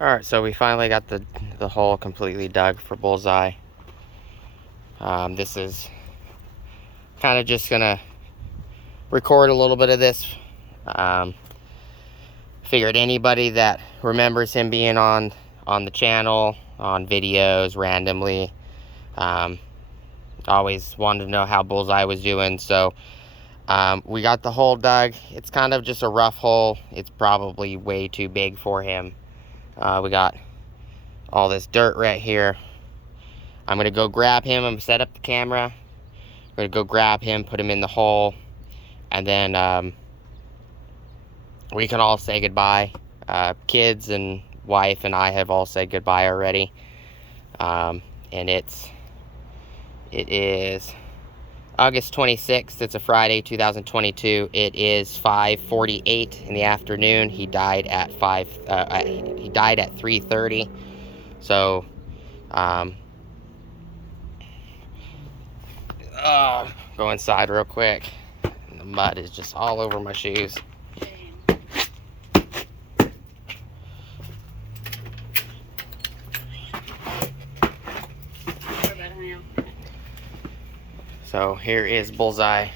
Alright, so we finally got the hole completely dug for Bullseye. This is kind of just gonna record a little bit of this. Figured anybody that remembers him being on the channel, on videos randomly, always wanted to know how Bullseye was doing. So we got the hole dug. It's kind of just a rough hole. It's probably way too big for him. We got all this dirt right here. I'm gonna go grab him. I'm gonna set up the camera. I'm gonna go grab him, put him in the hole, and then we can all say goodbye. Kids and wife and I have all said goodbye already. And it is August 26th. It's a Friday, 2022. It is 5:48 in the afternoon. He died at 3:30. So go inside real quick. And the mud is just all over my shoes. So here is Bullseye.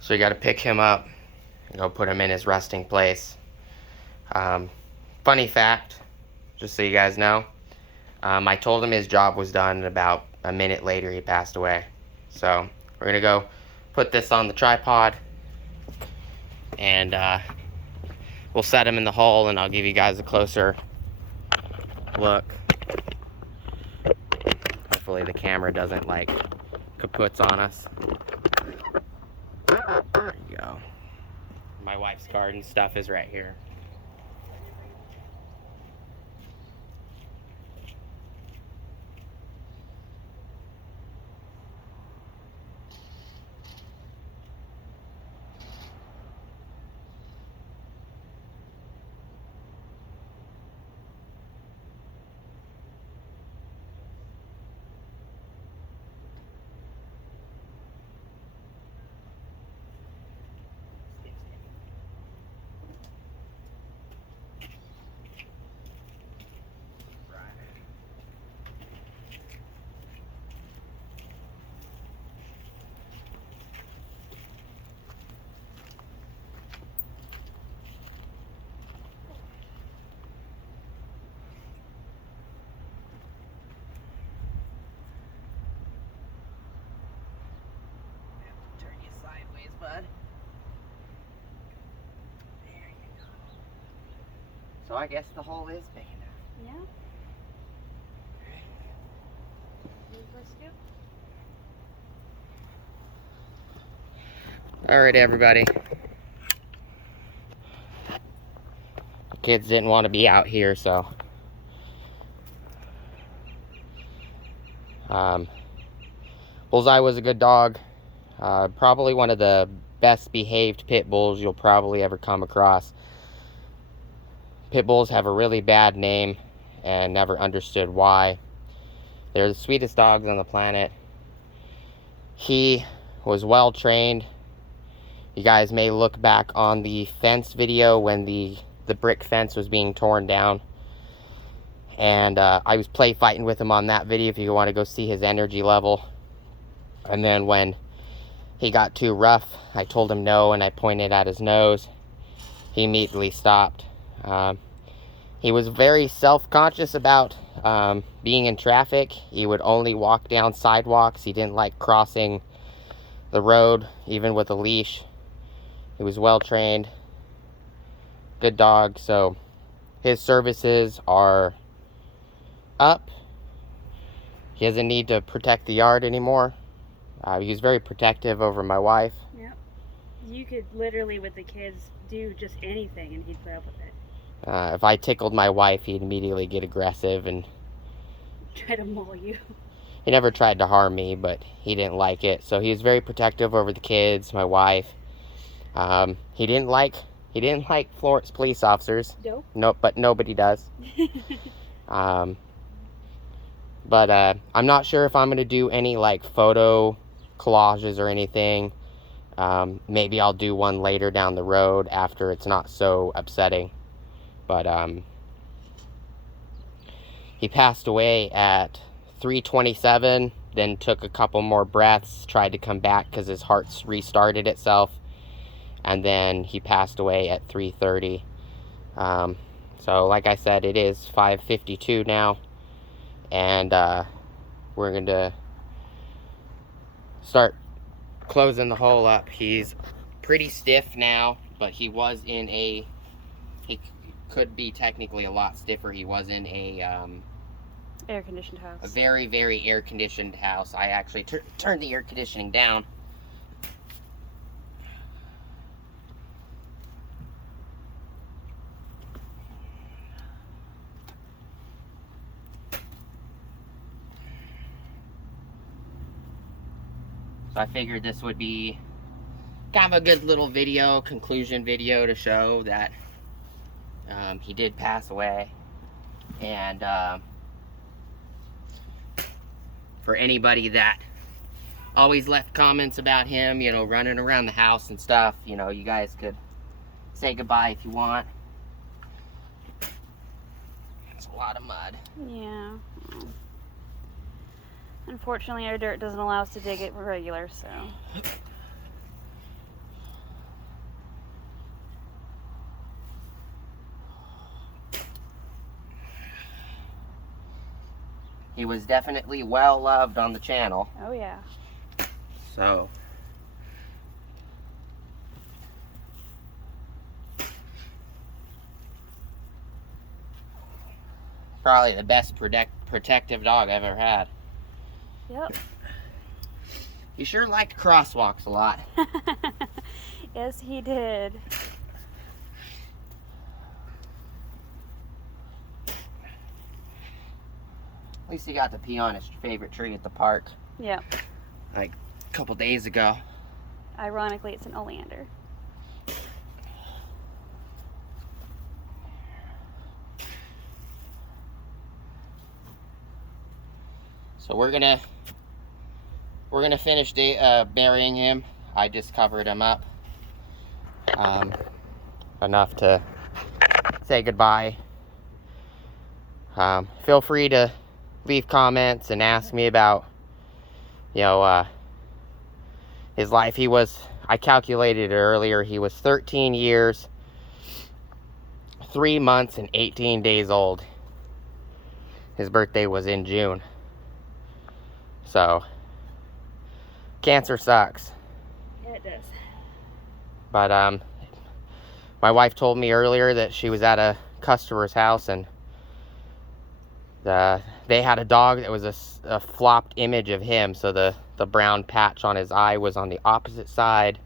So you got to pick him up and go put him in his resting place. Funny fact, just so you guys know, I told him his job was done, and about a minute later he passed away. So we're gonna go put this on the tripod, and we'll set him in the hole, and I'll give you guys a closer look. Hopefully the camera doesn't like kaputs on us. There you go. My wife's garden stuff is right here. Bud. There you go. So I guess the hole is big enough. Yeah. Alright, everybody. The kids didn't want to be out here, so Bullseye was a good dog. Probably one of the best behaved pit bulls you'll probably ever come across. Pit bulls have a really bad name and never understood why. They're the sweetest dogs on the planet. He was well trained. You guys may look back on the fence video when the brick fence was being torn down. And I was play fighting with him on that video if you want to go see his energy level. And then when he got too rough, I told him no, and I pointed at his nose. He immediately stopped. He was very self-conscious about being in traffic. He would only walk down sidewalks. He didn't like crossing the road, even with a leash. He was well trained. Good dog. So his services are up. He doesn't need to protect the yard anymore. He was very protective over my wife. Yep. You could literally, with the kids, do just anything and he'd put up with it. If I tickled my wife, he'd immediately get aggressive and try to maul you. He never tried to harm me, but he didn't like it. So he was very protective over the kids, my wife. He didn't like Florence police officers. Nope. Nope, but nobody does. But I'm not sure if I'm gonna do any like photo collages or anything. Maybe I'll do one later down the road after it's not so upsetting. But He passed away at 3:27, then took a couple more breaths, tried to come back because his heart's restarted itself, and then he passed away at 3:30. So like I said, it is 5:52 now, and we're going to start closing the hole up. He's pretty stiff now, but he was in a, he could be technically a lot stiffer. He was in a air-conditioned house. A very, very air-conditioned house. I actually turned the air conditioning down. So I figured this would be kind of a good little video, conclusion video, to show that he did pass away. And for anybody that always left comments about him, you know, running around the house and stuff, you know, you guys could say goodbye if you want. It's a lot of mud. Yeah. Unfortunately, our dirt doesn't allow us to dig it regular, so. He was definitely well loved on the channel. Oh yeah. So probably the best protective dog I've ever had. Yep. He sure liked crosswalks a lot. Yes, he did. At least he got to pee on his favorite tree at the park. Yep. Like a couple days ago. Ironically, it's an oleander. So we're gonna finish burying him. I just covered him up enough to say goodbye. Feel free to leave comments and ask me about, you know, his life. I calculated it earlier, he was 13 years, 3 months, and 18 days old. His birthday was in June. So, cancer sucks. Yeah, it does. But, my wife told me earlier that she was at a customer's house and they had a dog that was a flopped image of him. So the brown patch on his eye was on the opposite side.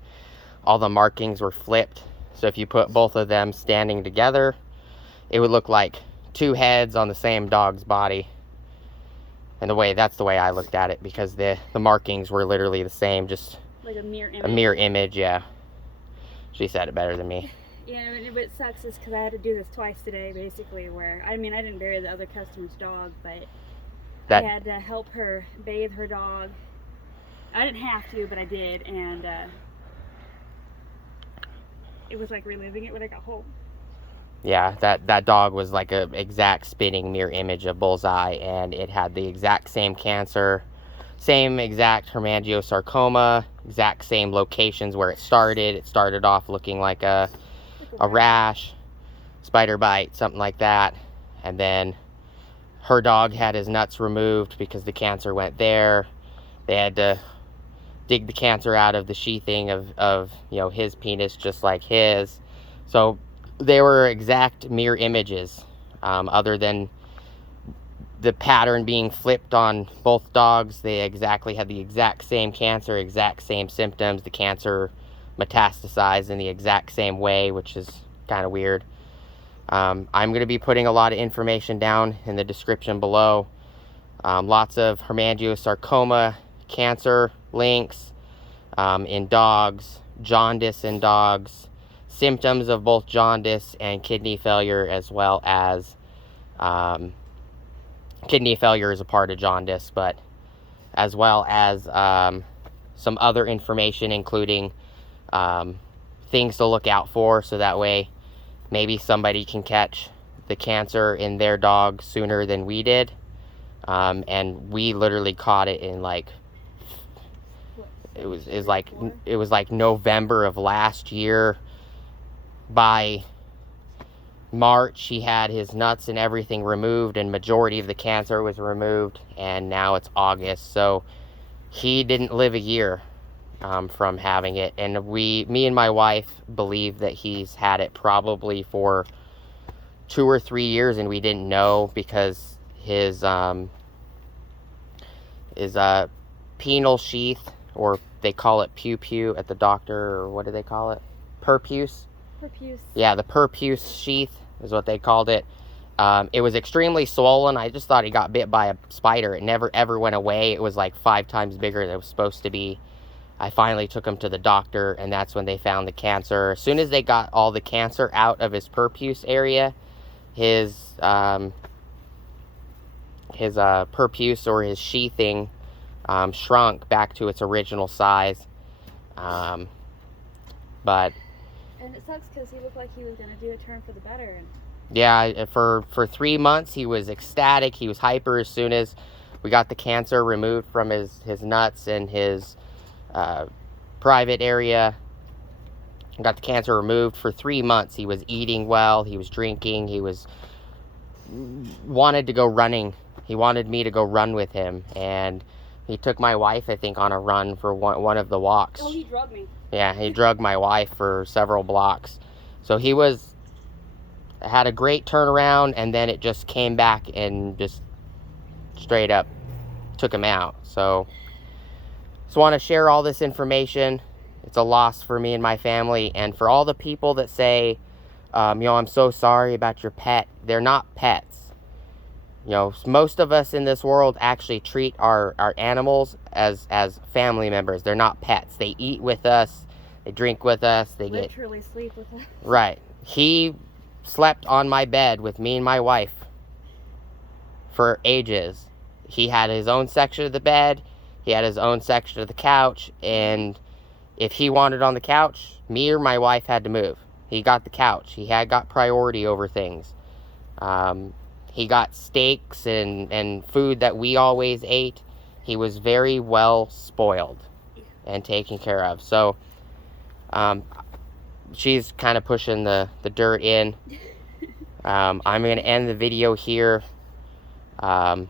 All the markings were flipped. So if you put both of them standing together, it would look like two heads on the same dog's body. And that's the way I looked at it, because the markings were literally the same, just like a mirror image. A mirror image, yeah. She said it better than me. Yeah, and what sucks is because I had to do this twice today, basically, where, I mean, I didn't bury the other customer's dog, but I had to help her bathe her dog. I didn't have to, but I did, and it was like reliving it when I got home. Yeah, that dog was like a exact spinning mirror image of Bullseye, and it had the exact same cancer, same exact hemangiosarcoma, exact same locations where it started. It started off looking like a rash, spider bite, something like that, and then her dog had his nuts removed because the cancer went there. They had to dig the cancer out of the sheathing of you know, his penis, just like his. So they were exact mirror images, other than the pattern being flipped on both dogs. They exactly had the exact same cancer, exact same symptoms. The cancer metastasized in the exact same way, which is kind of weird. I'm going to be putting a lot of information down in the description below. Lots of hemangiosarcoma cancer links in dogs, jaundice in dogs, symptoms of both jaundice and kidney failure, as well as kidney failure is a part of jaundice, but as well as some other information, including things to look out for, so that way maybe somebody can catch the cancer in their dog sooner than we did. And we literally caught it in like, it was like November of last year. By March, he had his nuts and everything removed, and majority of the cancer was removed, and now it's August, so he didn't live a year from having it. And me and my wife believe that he's had it probably for 2 or 3 years, and we didn't know because his penile sheath, or they call it pew at the doctor, or what do they call it? Perpuse? Perpuse. Yeah, the perpuse sheath is what they called it. It was extremely swollen. I just thought he got bit by a spider. It never ever went away. It was like 5 times bigger than it was supposed to be. I finally took him to the doctor, and that's when they found the cancer. As soon as they got all the cancer out of his perpuse area, his perpuse, or his sheathing, shrunk back to its original size. But and it sucks because he looked like he was going to do a turn for the better. And yeah, for 3 months he was ecstatic. He was hyper as soon as we got the cancer removed from his nuts and his private area. Got the cancer removed. For 3 months he was eating well, he was drinking, he wanted to go running. He wanted me to go run with him, and he took my wife, I think, on a run for one of the walks. Oh, he drugged me. Yeah, he drugged my wife for several blocks. So he had a great turnaround, and then it just came back and just straight up took him out. So just want to share all this information. It's a loss for me and my family, and for all the people that say, I'm so sorry about your pet. They're not pets. Most of us in this world actually treat our animals as family members. They're not pets. They eat with us. They drink with us. They literally sleep with us. Right. He slept on my bed with me and my wife for ages. He had his own section of the bed. He had his own section of the couch. And if he wanted on the couch, me or my wife had to move. He got the couch. He got priority over things. He got steaks and food that we always ate. He was very well spoiled and taken care of. So she's kind of pushing the dirt in. I'm going to end the video here. I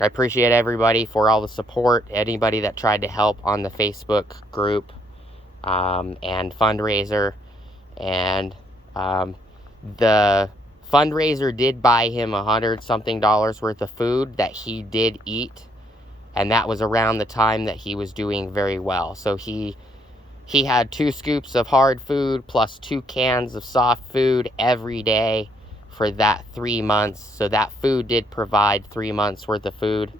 appreciate everybody for all the support. Anybody that tried to help on the Facebook group and fundraiser. And the fundraiser did buy him $100-something worth of food that he did eat, and that was around the time that he was doing very well. So he had 2 scoops of hard food plus 2 cans of soft food every day for that 3 months. So that food did provide 3 months worth of food,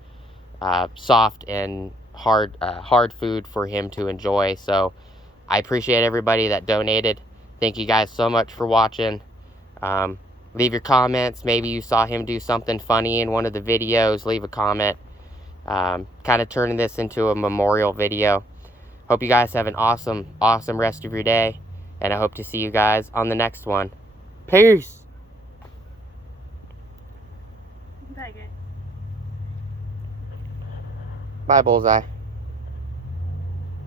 soft and hard food for him to enjoy. So I appreciate everybody that donated. Thank you guys so much for watching. Leave your comments. Maybe you saw him do something funny in one of the videos. Leave a comment. Kind of turning this into a memorial video. Hope you guys have an awesome rest of your day. And I hope to see you guys on the next one. Peace! Bye, guys. Bye, Bullseye.